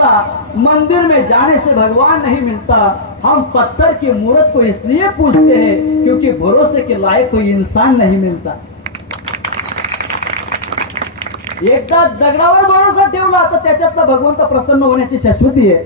देता, मंदिर में जाने से भगवान नहीं मिलता। हम पत्थर की मूर्त को इसलिए पूजते हैं क्योंकि भरोसे के लायक कोई इंसान नहीं मिलता। एकदा दगडावर भरोसा ठेवला तर त्याच्यातला भगवंत प्रसन्न होण्याची शाश्वती आहे,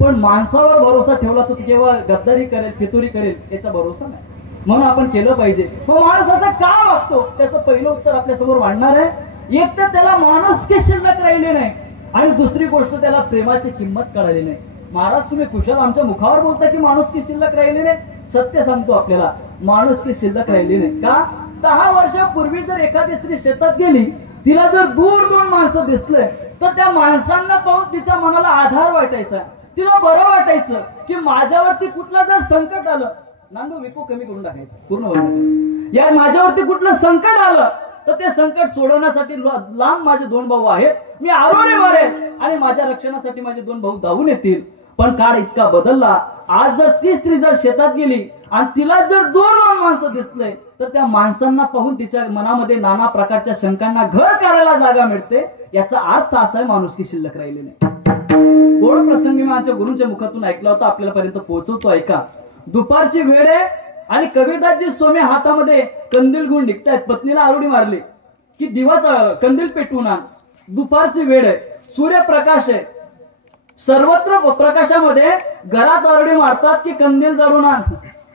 पण माणसावर भरोसा ठेवला तर केवळ गद्दारी करेल, फितुरी करेल याचा भरोसा नाही। म्हणून आपण केलं पाहिजे। मग माणूस असं का वागतो त्याचं पहिलं उत्तर आपल्या समोर मांडणार आहे। एक तर त्याला माणुसकी शिल्लक राहिली नाही आणि दुसरी गोष्ट त्याला प्रेमाची किंमत कळाली नाही। महाराज तुम्ही कुशल आमच्या मुखावर बोलता की माणुसकी शिल्लक राहिली नाही, सत्य सांगतो आपल्याला माणुसकी शिल्लक राहिली नाही। का 10 वर्षापूर्वी जर एखादी स्त्री शेतात गेली, तिला जर दूर दोन माणसं दिसले तर त्या माणसांना पाहून तिच्या मनाला आधार वाटायचा, तिला बरं वाटायचं की माझ्यावरती कुठलं जर संकट आलं, नांदू विकू कमी करून टाकायचं पूर्ण बंद, या माझ्यावरती कुठलं संकट आलं तर ते संकट सोडवण्यासाठी लांब माझे 2 भाऊ आहेत, मी आरोळी मारेल आणि माझ्या रक्षणासाठी माझे 2 भाऊ धावून येतील। पण काळ इतका बदलला, आज जर ती स्त्री जर शेतात गेली आणि तिला जर 2 माणसं दिसले तर त्या माणसांना पाहून तिच्या मनामध्ये नाना प्रकारच्या शंकांना घर करायला जागा मिळते। याचा अर्थ असा आहे माणुसकी शिल्लक राहिली नाही। गोड प्रसंगी मी आमच्या गुरूंच्या मुखातून ऐकला होता, आपल्यापर्यंत पोहोचवतो ऐका। दुपारची वेळ आहे आणि कबीरदासजी स्वामी हातामध्ये कंदील घेऊन निघतायत, पत्नीला आरोळी मारली की दिवाचा कंदील पेटवून आण। दुपारची वेळ आहे, सूर्यप्रकाश आहे, सर्वत्र प्रकाशामध्ये घरात आरोळी मारतात की कंदील जळून आण,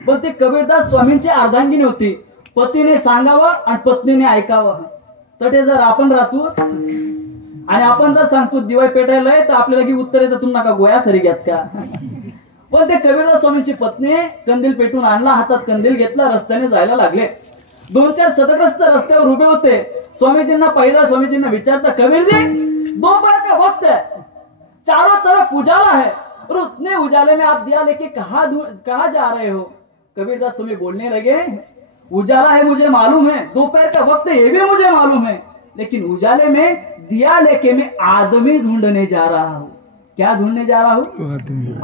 पण ते कबीरदास स्वामींची अर्धांगिनी होती। पतीने सांगावं आणि पत्नीने ऐकावं। तर ते जर आपण राहतो आणि आपण जर सांगतो दिवा पेटायला तर आपल्याला की उत्तर येतं तुम्ही नका गोया सरी घ्यात का। पण ते कबीरदास स्वामींची पत्नी कंदील पेटून आणला, हातात कंदील घेतला, रस्त्याने जायला लागले। 2-4 सदग्रस्त रस्त्यावर उभे होते। स्वामीजींना पाहिलं, स्वामीजींना विचारता कबीरजी दोपहर का वक्त है, चारों तरफ उजाला है और उतने उजाले में आप दिया लेके कहा जा रहे हो। कबीरदास स्वामी बोलने लगे उजाला है मुझे मालूम है, दोपहर का वक्त है ये भी मुझे मालूम है, लेकिन उजाले में दिया लेके मैं आदमी ढूंढने जा रहा हूँ। क्या ढूंढने जा रहा हूँ?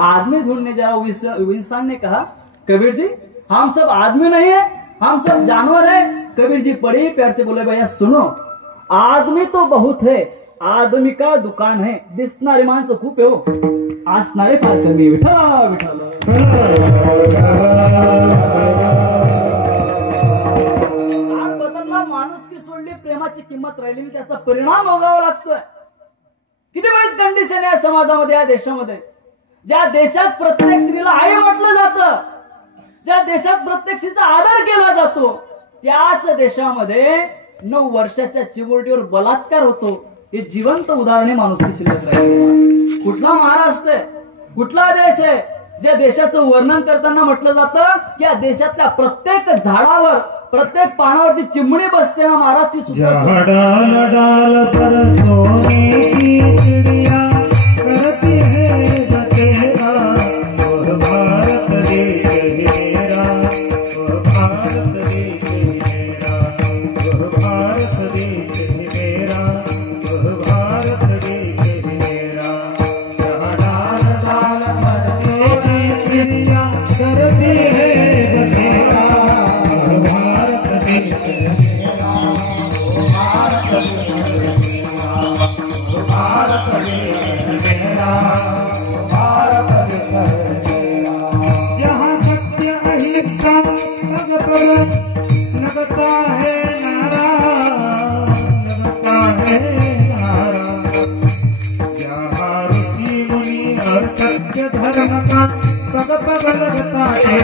आदमी ढूंढने जा रहा हूँ। इंसान ने कहा कबीर जी हम सब आदमी नहीं है, हम सब जानवर है। कबीर जी बड़े प्यार से बोले भैया सुनो, आदमी तो बहुत है, आदमी का दुकान है, दिसणारी माणसं खूप आहे हो, असणारे फार कमी। विठ्ठल विठ्ठल बदलला, माणुसकी सोडली, प्रेमाची किंमत राहिली, त्याचा परिणाम भोगावा लागतोय। किती वाईट कंडिशन आहे समाजामध्ये, या देशामध्ये। ज्या देशात प्रत्येक स्त्रीला आई म्हटलं जातं, ज्या देशात प्रत्येक स्त्रीचा आदर केला जातो, त्याच देशामध्ये 9 वर्षाच्या चिमुरडीवर बलात्कार होतो। हे जिवंत उदाहरणे माणुसकी शिल्लक राहिली। कुठला महाराष्ट्र आहे, कुठला देश आहे ज्या देशाचं वर्णन करताना म्हटलं जातं की या देशातल्या प्रत्येक झाडावर, प्रत्येक पानावरची चिमणी बसते ना महाराज, ती सुद्धा धर्म का पग पग लगता है।